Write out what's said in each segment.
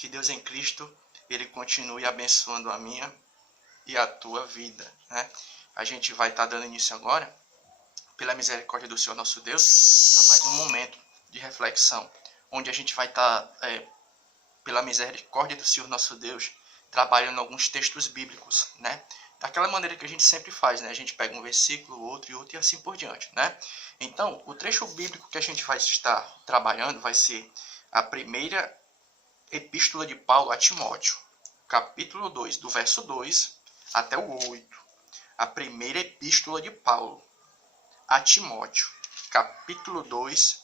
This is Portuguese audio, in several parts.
Que Deus em Cristo, Ele continue abençoando a minha e a tua vida, né? A gente vai estar dando início agora, pela misericórdia do Senhor nosso Deus, a mais um momento de reflexão, onde a gente vai estar, pela misericórdia do Senhor nosso Deus, trabalhando alguns textos bíblicos, né? Daquela maneira que a gente sempre faz, né? A gente pega um versículo, outro e assim por diante, né? Então, o trecho bíblico que a gente vai estar trabalhando vai ser a primeira epístola de Paulo a Timóteo, capítulo 2, do verso 2 até o 8. A primeira epístola de Paulo a Timóteo, capítulo 2,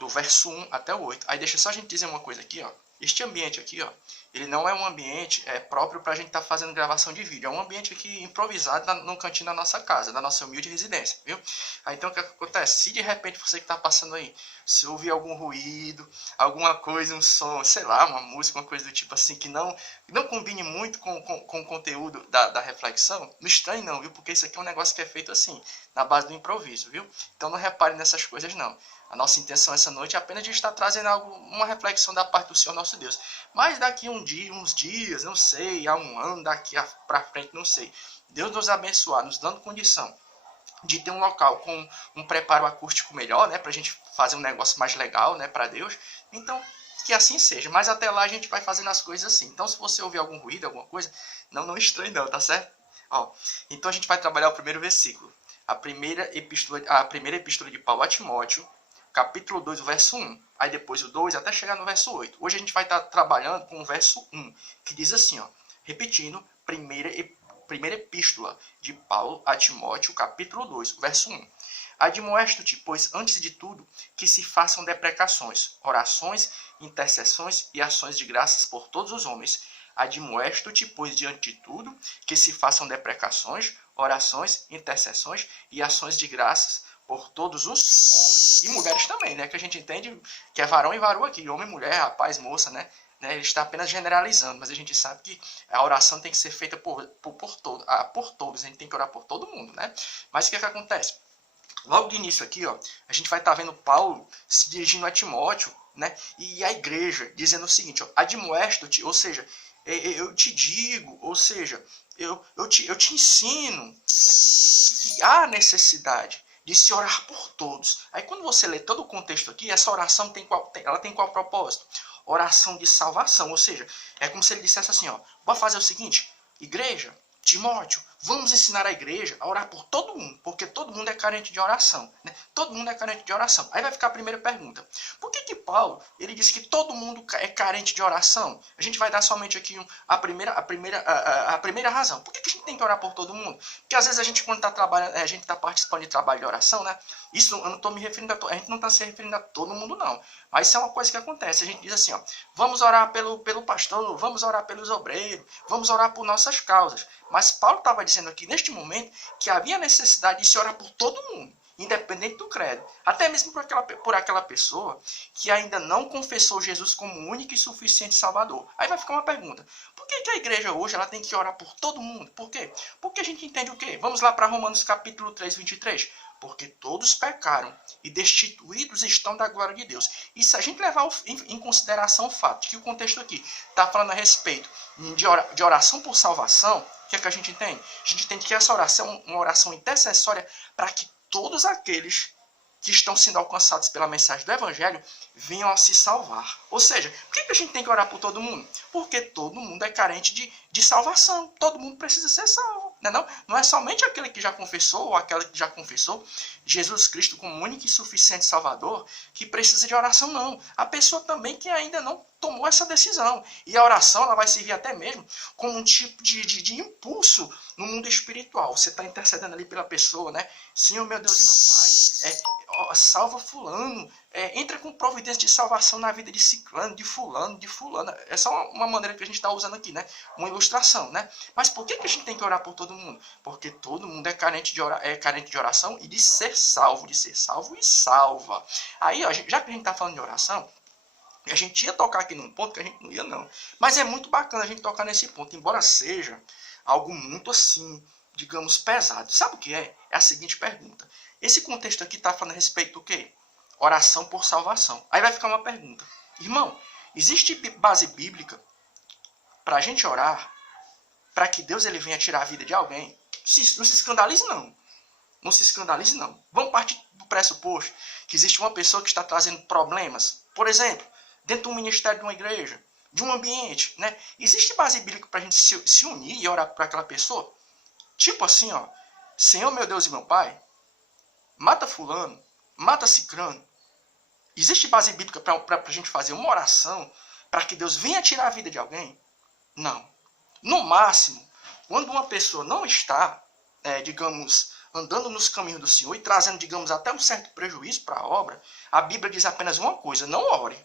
do verso 1 até o 8. Aí deixa só a gente dizer uma coisa aqui, ó. Este ambiente aqui, ó, ele não é um ambiente próprio para a gente estar fazendo gravação de vídeo. É um ambiente aqui improvisado no cantinho da nossa casa, da nossa humilde residência, viu? Aí então o que acontece? Se de repente você que está passando aí, se ouvir algum ruído, alguma coisa, um som, sei lá, uma música, uma coisa do tipo assim, que não combine muito com o conteúdo da reflexão, não estranhe não, viu? Porque isso aqui é um negócio que é feito assim, na base do improviso, viu? Então não repare nessas coisas não. A nossa intenção essa noite é apenas de estar trazendo uma reflexão da parte do Senhor nosso Deus. Mas daqui uns dias, não sei, há um ano, daqui para frente, não sei. Deus nos abençoar, nos dando condição de ter um local com um preparo acústico melhor, né? Para a gente fazer um negócio mais legal, né? Para Deus. Então, que assim seja. Mas até lá a gente vai fazendo as coisas assim. Então, se você ouvir algum ruído, alguma coisa, não estranhe não, tá certo? Ó, então a gente vai trabalhar o primeiro versículo. A primeira epístola de Paulo a Timóteo, capítulo 2, o verso 1. Aí depois o 2 até chegar no verso 8. Hoje a gente vai estar trabalhando com o verso 1, que diz assim, ó, repetindo, primeira epístola de Paulo a Timóteo, capítulo 2, verso 1. Admoesto-te, pois, antes de tudo, que se façam deprecações, orações, intercessões e ações de graças por todos os homens. Admoesto-te, pois, diante de tudo, que se façam deprecações, orações, intercessões e ações de graças por todos os homens. E mulheres também, né? Que a gente entende que é varão e varoa aqui, homem, mulher, rapaz, moça, né? Ele está apenas generalizando, mas a gente sabe que a oração tem que ser feita por todos, a gente tem que orar por todo mundo, né? Mas o que acontece? Logo de início aqui, ó, a gente vai estar vendo Paulo se dirigindo a Timóteo, né? E a igreja dizendo o seguinte, ó, admoesto-te, ou seja, eu te digo, ou seja, eu te ensino, né, que há necessidade de se orar por todos. Aí quando você lê todo o contexto aqui, essa oração ela tem qual propósito? Oração de salvação, ou seja, é como se ele dissesse assim, ó, bora fazer o seguinte, igreja, Timóteo, vamos ensinar a igreja a orar por todo mundo, porque todo mundo é carente de oração, né? Todo mundo é carente de oração. Aí vai ficar a primeira pergunta. Por que Paulo, ele disse que todo mundo é carente de oração? A gente vai dar somente aqui a primeira razão. Por que a gente tem que orar por todo mundo? Porque às vezes a gente, quando está trabalhando, a gente está participando de trabalho de oração, né? Isso eu não estou me referindo a gente não está se referindo a todo mundo, não. Mas isso é uma coisa que acontece. A gente diz assim, ó, vamos orar pelo pastor, vamos orar pelos obreiros, vamos orar por nossas causas. Mas Paulo estava dizendo aqui, neste momento, que havia necessidade de se orar por todo mundo, independente do credo. Até mesmo por aquela pessoa que ainda não confessou Jesus como único e suficiente Salvador. Aí vai ficar uma pergunta. Por que a igreja hoje ela tem que orar por todo mundo? Por quê? Porque a gente entende o quê? Vamos lá para Romanos capítulo 3, 23. Porque todos pecaram e destituídos estão da glória de Deus. E se a gente levar em consideração o fato de que o contexto aqui está falando a respeito de oração por salvação, o que é que a gente entende? A gente entende que essa oração é uma oração intercessória para que todos aqueles que estão sendo alcançados pela mensagem do Evangelho venham a se salvar. Ou seja, por que a gente tem que orar por todo mundo? Porque todo mundo é carente de salvação. Todo mundo precisa ser salvo. Não é somente aquele que já confessou ou aquela que já confessou Jesus Cristo como único e suficiente Salvador que precisa de oração, não. A pessoa também que ainda não tomou essa decisão. E a oração ela vai servir até mesmo como um tipo de impulso no mundo espiritual. Você está intercedendo ali pela pessoa, né? Senhor, meu Deus e meu Pai, salva fulano, entra com providência de salvação na vida de ciclano, de fulano, de fulana. É só uma maneira que a gente está usando aqui, né? Uma ilustração, né? Mas por que a gente tem que orar por todo mundo? Porque todo mundo é carente de oração e de ser salvo e salva. Aí, ó, já que a gente está falando de oração, a gente ia tocar aqui num ponto que a gente não ia, não. Mas é muito bacana a gente tocar nesse ponto, embora seja algo muito assim, digamos, pesado. Sabe o que é? É a seguinte pergunta. Esse contexto aqui está falando a respeito do quê? Oração por salvação. Aí vai ficar uma pergunta. Irmão, Existe base bíblica para a gente orar para que Deus ele venha tirar a vida de alguém? Não se escandalize, não. Não se escandalize, não. Vamos partir do pressuposto que existe uma pessoa que está trazendo problemas. Por exemplo, dentro de um ministério de uma igreja, de um ambiente, né? Existe base bíblica para a gente se unir e orar para aquela pessoa? Tipo assim, ó. Senhor, meu Deus e meu Pai, mata fulano, mata cicrano. Existe base bíblica para a gente fazer uma oração para que Deus venha tirar a vida de alguém? Não. No máximo, quando uma pessoa não está, digamos, andando nos caminhos do Senhor e trazendo, digamos, até um certo prejuízo para a obra, a Bíblia diz apenas uma coisa: não ore.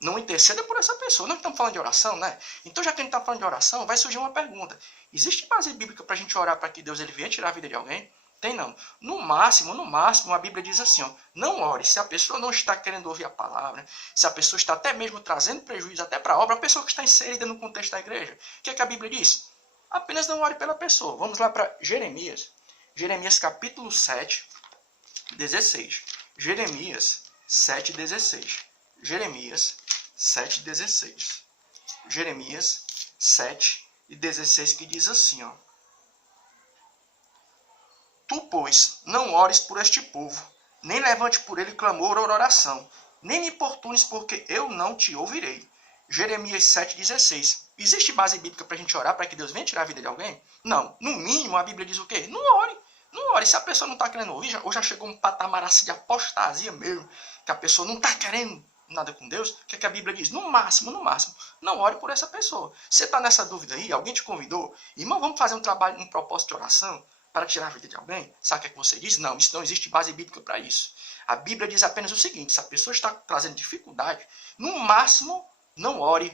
Não interceda por essa pessoa. Nós estamos falando de oração, né? Então, já que a gente está falando de oração, vai surgir uma pergunta. Existe base bíblica para a gente orar para que Deus ele venha tirar a vida de alguém? Tem não. No máximo, a Bíblia diz assim, ó, não ore. Se a pessoa não está querendo ouvir a palavra, se a pessoa está até mesmo trazendo prejuízo até para a obra, a pessoa que está inserida no contexto da igreja. O que é que a Bíblia diz? Apenas não ore pela pessoa. Vamos lá para Jeremias. Jeremias capítulo 7, 16. Jeremias 7, 16. Jeremias 7, 16. Jeremias 7 e 16 que diz assim, ó. Tu, pois, não ores por este povo, nem levante por ele clamor ou oração, nem me importunes, porque eu não te ouvirei. Jeremias 7,16. Existe base bíblica para a gente orar para que Deus venha tirar a vida de alguém? Não. No mínimo, a Bíblia diz o quê? Não ore. Não ore. Se a pessoa não está querendo ouvir, ou já chegou um patamar assim de apostasia mesmo, que a pessoa não está querendo nada com Deus, o que é que a Bíblia diz? No máximo, não ore por essa pessoa. Você está nessa dúvida aí? Alguém te convidou? Irmão, vamos fazer um trabalho, um propósito de oração para tirar a vida de alguém? Sabe o que é que você diz? Não, isso não existe base bíblica para isso. A Bíblia diz apenas o seguinte: se a pessoa está trazendo dificuldade, no máximo, não ore,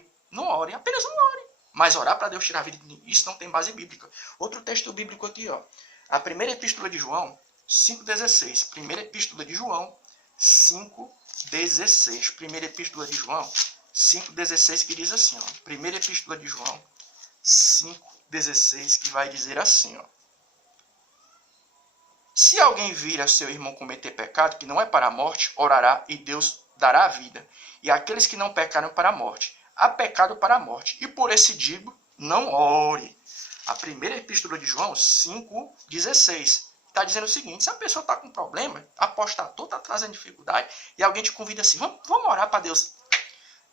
apenas não ore. Mas orar para Deus tirar a vida, isso não tem base bíblica. Outro texto bíblico aqui, ó. A primeira epístola de João, 5,16. Primeira epístola de João, 5,16. Primeira epístola de João, 5,16, que diz assim, ó. Primeira epístola de João, 5,16, que vai dizer assim, ó. Se alguém vir a seu irmão cometer pecado que não é para a morte, orará e Deus dará a vida. E aqueles que não pecaram para a morte, há pecado para a morte. E por esse digo, não ore. A primeira epístola de João, 5,16. Está dizendo o seguinte: se a pessoa está com problema, apostatou, está trazendo dificuldade, e alguém te convida assim, vamos orar para Deus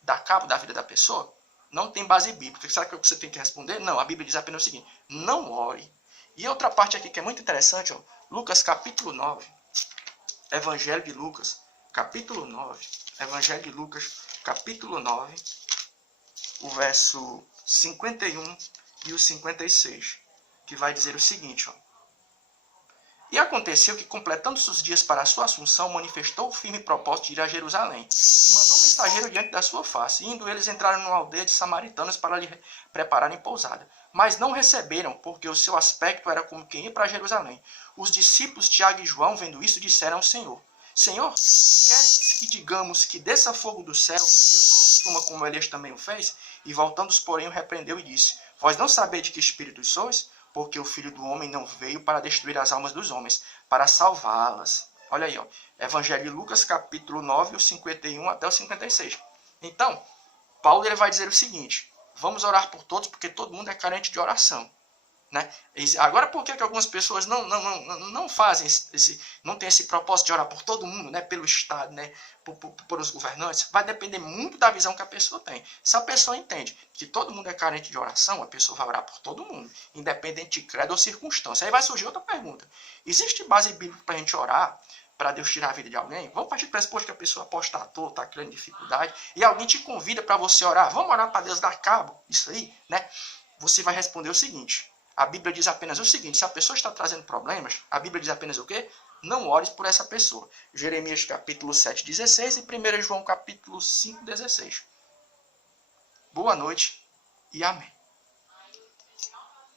dar cabo da vida da pessoa? Não tem base bíblica. Sabe o que você tem que responder? Não, a Bíblia diz apenas o seguinte: não ore. E outra parte aqui que é muito interessante, ó, Lucas capítulo 9, Evangelho de Lucas, capítulo 9, Evangelho de Lucas, capítulo 9, o verso 51 e o 56, que vai dizer o seguinte, ó. E aconteceu que, completando-se os dias para a sua assunção, manifestou o firme propósito de ir a Jerusalém, e mandou um mensageiro diante da sua face. E indo eles entraram numa aldeia de samaritanos para lhe prepararem pousada. Mas não receberam, porque o seu aspecto era como quem ia para Jerusalém. Os discípulos Tiago e João, vendo isso, disseram ao Senhor: Senhor, queres que digamos que desça fogo do céu, e os consuma como Elias também o fez? E voltando-os, porém, o repreendeu e disse: Vós não sabeis de que espírito sois? Porque o Filho do Homem não veio para destruir as almas dos homens, para salvá-las. Olha aí, ó. Evangelho de Lucas, capítulo 9, o 51 até o 56. Então, Paulo ele vai dizer o seguinte: vamos orar por todos, porque todo mundo é carente de oração. Né? Agora, por que algumas pessoas não fazem não tem esse propósito de orar por todo mundo, né? Pelo Estado, né? Por os governantes? Vai depender muito da visão que a pessoa tem. Se a pessoa entende que todo mundo é carente de oração, a pessoa vai orar por todo mundo, independente de credo ou circunstância. Aí vai surgir outra pergunta: existe base bíblica para a gente orar para Deus tirar a vida de alguém? Vamos partir do pressuposto que a pessoa apostatou, está criando dificuldade, e alguém te convida para você orar. Vamos orar para Deus dar cabo? Isso aí, né? Você vai responder o seguinte: a Bíblia diz apenas o seguinte: se a pessoa está trazendo problemas, a Bíblia diz apenas o quê? Não ores por essa pessoa. Jeremias capítulo 7, 16 e 1 João capítulo 5, 16. Boa noite e amém.